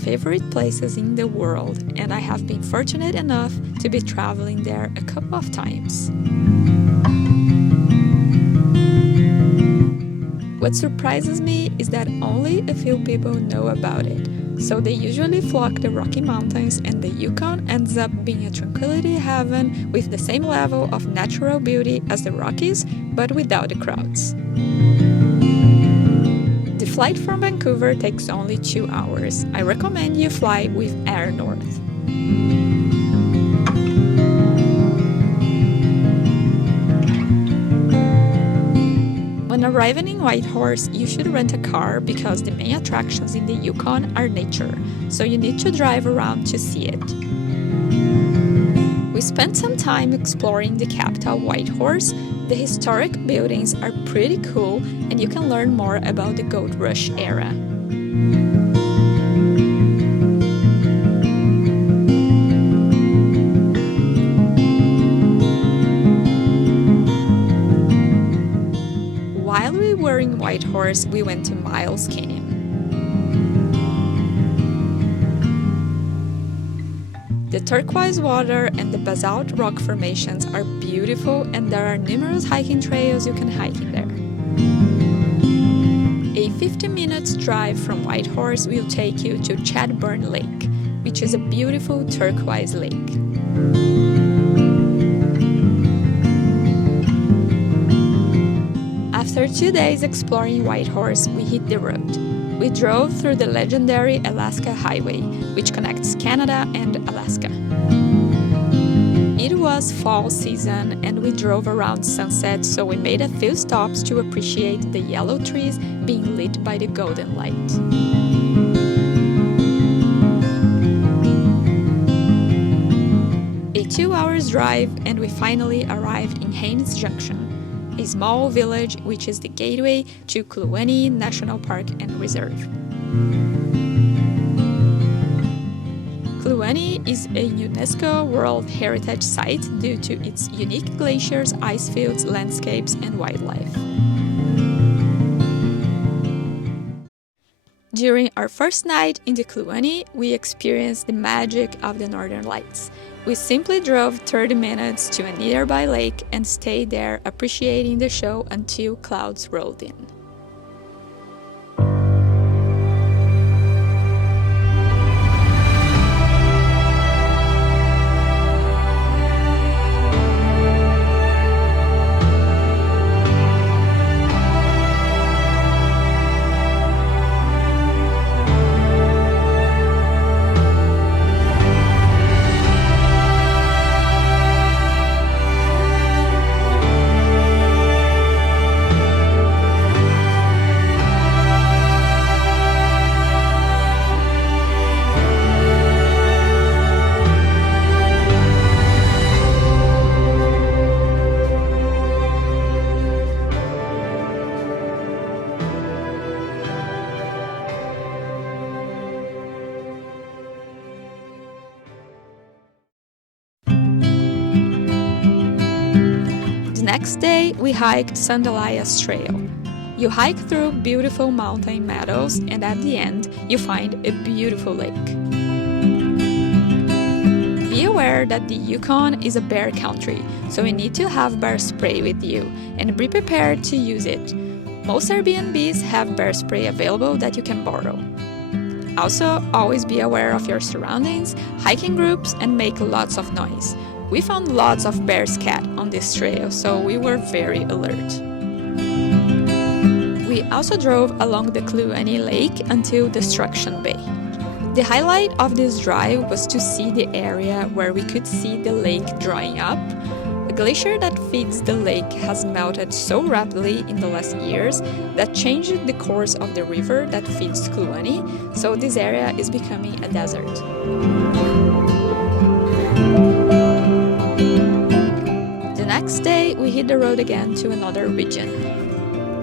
favorite places in the world, and I have been fortunate enough to be traveling there a couple of times. What surprises me is that only a few people know about it, so they usually flock the Rocky Mountains, and the Yukon ends up being a tranquility haven with the same level of natural beauty as the Rockies, but without the crowds. The flight from Vancouver takes only 2 hours. I recommend you fly with Air North. When arriving in Whitehorse, you should rent a car because the main attractions in the Yukon are nature, so you need to drive around to see it. We spent some time exploring the capital, Whitehorse. The historic buildings are pretty cool, and you can learn more about the Gold Rush era. While we were in Whitehorse, we went to Miles Canyon. The turquoise water and the basalt rock formations are beautiful, and there are numerous hiking trails you can hike in there. A 50-minute drive from Whitehorse will take you to Chadburn Lake, which is a beautiful turquoise lake. After 2 days exploring Whitehorse, we hit the road. We drove through the legendary Alaska Highway, which connects Canada and Alaska. It was fall season, and we drove around sunset, so we made a few stops to appreciate the yellow trees being lit by the golden light. A 2-hour drive, and we finally arrived in Haines Junction, a small village which is the gateway to Kluane National Park and Reserve. Kluane is a UNESCO World Heritage Site due to its unique glaciers, ice fields, landscapes, and wildlife. During our first night in the Kluane, we experienced the magic of the Northern Lights. We simply drove 30 minutes to a nearby lake and stayed there appreciating the show until clouds rolled in. Next day, we hiked Elias Trail. You hike through beautiful mountain meadows, and at the end, you find a beautiful lake. Be aware that the Yukon is a bear country, so you need to have bear spray with you, and be prepared to use it. Most Airbnbs have bear spray available that you can borrow. Also, always be aware of your surroundings, hiking groups, and make lots of noise. We found lots of bear scat on this trail, so we were very alert. We also drove along the Kluane Lake until Destruction Bay. The highlight of this drive was to see the area where we could see the lake drying up. A glacier that feeds the lake has melted so rapidly in the last years that changed the course of the river that feeds Kluane, so this area is becoming a desert. Next day, we hit the road again to another region.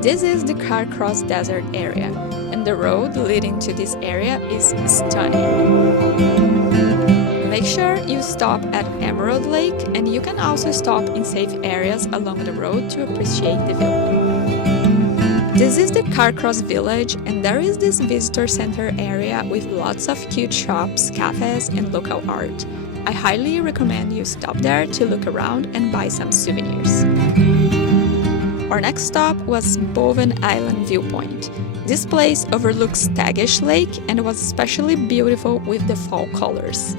This is the Carcross Desert area, and the road leading to this area is stunning. Make sure you stop at Emerald Lake, and you can also stop in safe areas along the road to appreciate the view. This is the Carcross Village, and there is this visitor center area with lots of cute shops, cafes, and local art. I highly recommend you stop there to look around and buy some souvenirs. Our next stop was Boven Island Viewpoint. This place overlooks Skagway Lake and was especially beautiful with the fall colors.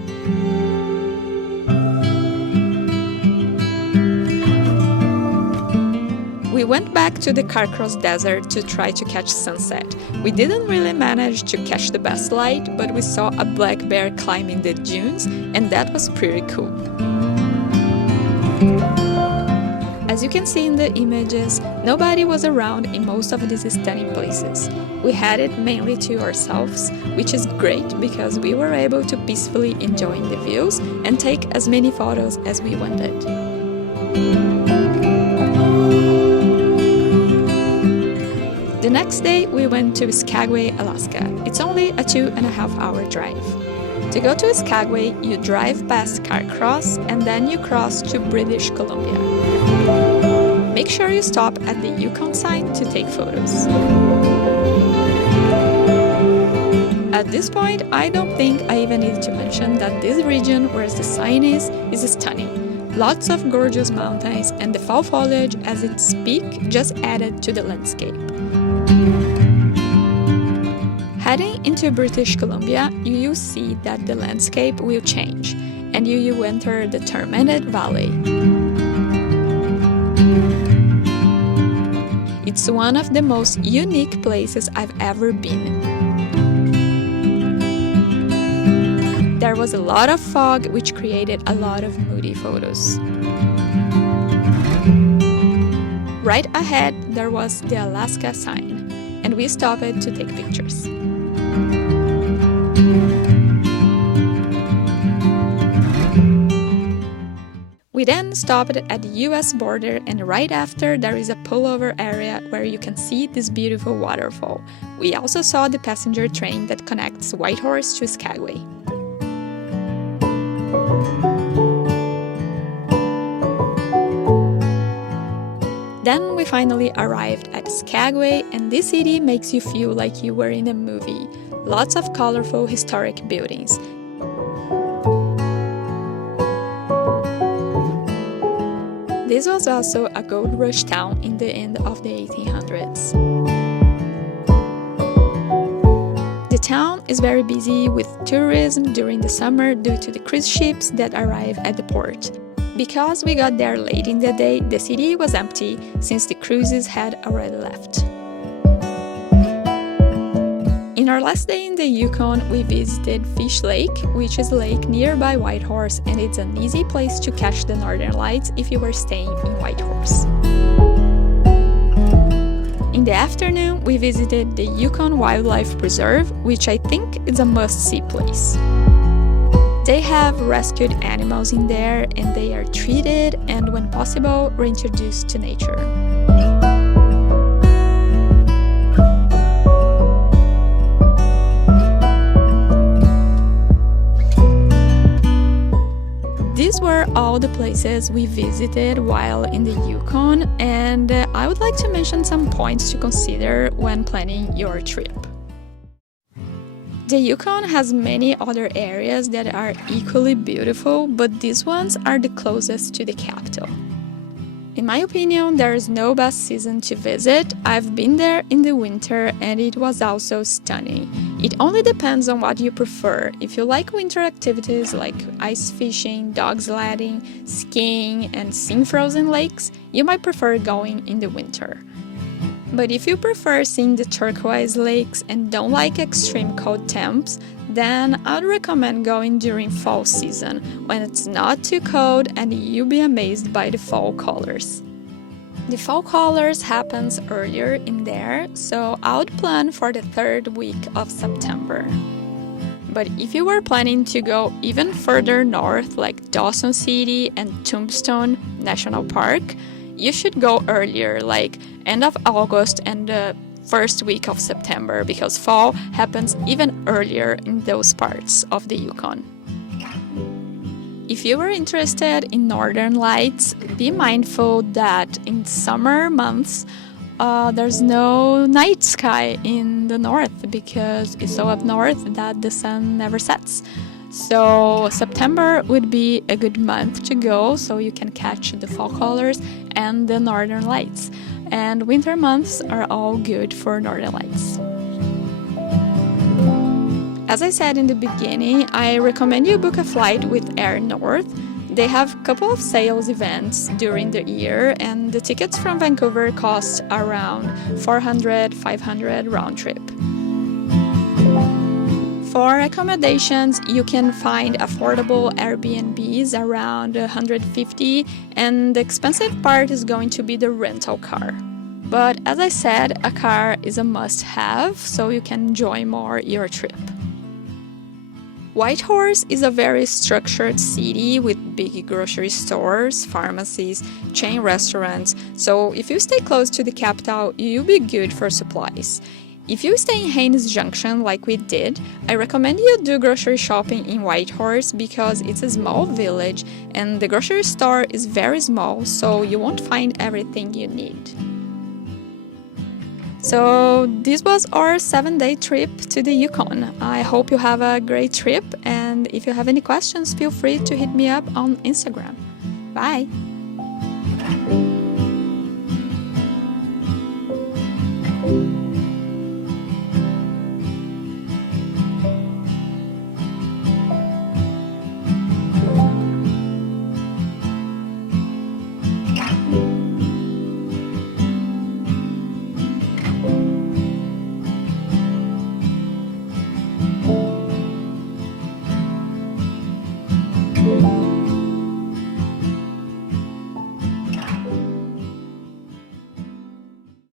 We went back to the Carcross Desert to try to catch sunset. We didn't really manage to catch the best light, but we saw a black bear climbing the dunes, and that was pretty cool. As you can see in the images, nobody was around in most of these stunning places. We had it mainly to ourselves, which is great because we were able to peacefully enjoy the views and take as many photos as we wanted. The next day, we went to Skagway, Alaska. It's only a 2.5-hour drive. To go to Skagway, you drive past Carcross and then you cross to British Columbia. Make sure you stop at the Yukon Sign to take photos. At this point, I don't think I even need to mention that this region where the sign is stunning. Lots of gorgeous mountains, and the fall foliage at its peak just added to the landscape. Heading into British Columbia, you will see that the landscape will change, and you will enter the Tormented Valley. It's one of the most unique places I've ever been. There was a lot of fog, which created a lot of moody photos. Right ahead, there was the Alaska sign, and we stopped to take pictures. We then stopped at the US border, and right after there is a pullover area where you can see this beautiful waterfall. We also saw the passenger train that connects Whitehorse to Skagway. Then we finally arrived at Skagway, and this city makes you feel like you were in a movie. Lots of colorful historic buildings. This was also a gold rush town in the end of the 1800s. The town is very busy with tourism during the summer due to the cruise ships that arrive at the port. Because we got there late in the day, the city was empty since the cruises had already left. In our last day in the Yukon, we visited Fish Lake, which is a lake nearby Whitehorse, and it's an easy place to catch the northern lights if you were staying in Whitehorse. In the afternoon, we visited the Yukon Wildlife Preserve, which I think is a must-see place. They have rescued animals in there, and they are treated and, when possible, reintroduced to nature. These were all the places we visited while in the Yukon, and I would like to mention some points to consider when planning your trip. The Yukon has many other areas that are equally beautiful, but these ones are the closest to the capital. In my opinion, there is no best season to visit. I've been there in the winter and it was also stunning. It only depends on what you prefer. If you like winter activities like ice fishing, dog sledding, skiing, and seeing frozen lakes, you might prefer going in the winter. But if you prefer seeing the turquoise lakes and don't like extreme cold temps, then I'd recommend going during fall season when it's not too cold and you'll be amazed by the fall colors. The fall colors happens earlier in there, so I would plan for the third week of September. But if you were planning to go even further north like Dawson City and Tombstone National Park, you should go earlier, like end of August and the first week of September, because fall happens even earlier in those parts of the Yukon. If you are interested in northern lights, be mindful that in summer months, there's no night sky in the north because it's so up north that the sun never sets. So September would be a good month to go, so you can catch the fall colors and the northern lights. And winter months are all good for northern lights. As I said in the beginning, I recommend you book a flight with Air North. They have a couple of sales events during the year, and the tickets from Vancouver cost around $400-$500 round trip. For accommodations, you can find affordable Airbnbs around $150, and the expensive part is going to be the rental car. But as I said, a car is a must-have, so you can enjoy more your trip. Whitehorse is a very structured city with big grocery stores, pharmacies, chain restaurants, so if you stay close to the capital, you'll be good for supplies. If you stay in Haines Junction like we did, I recommend you do grocery shopping in Whitehorse because it's a small village and the grocery store is very small, so you won't find everything you need. So this was our 7-day trip to the Yukon. I hope you have a great trip, and if you have any questions, feel free to hit me up on Instagram. Bye!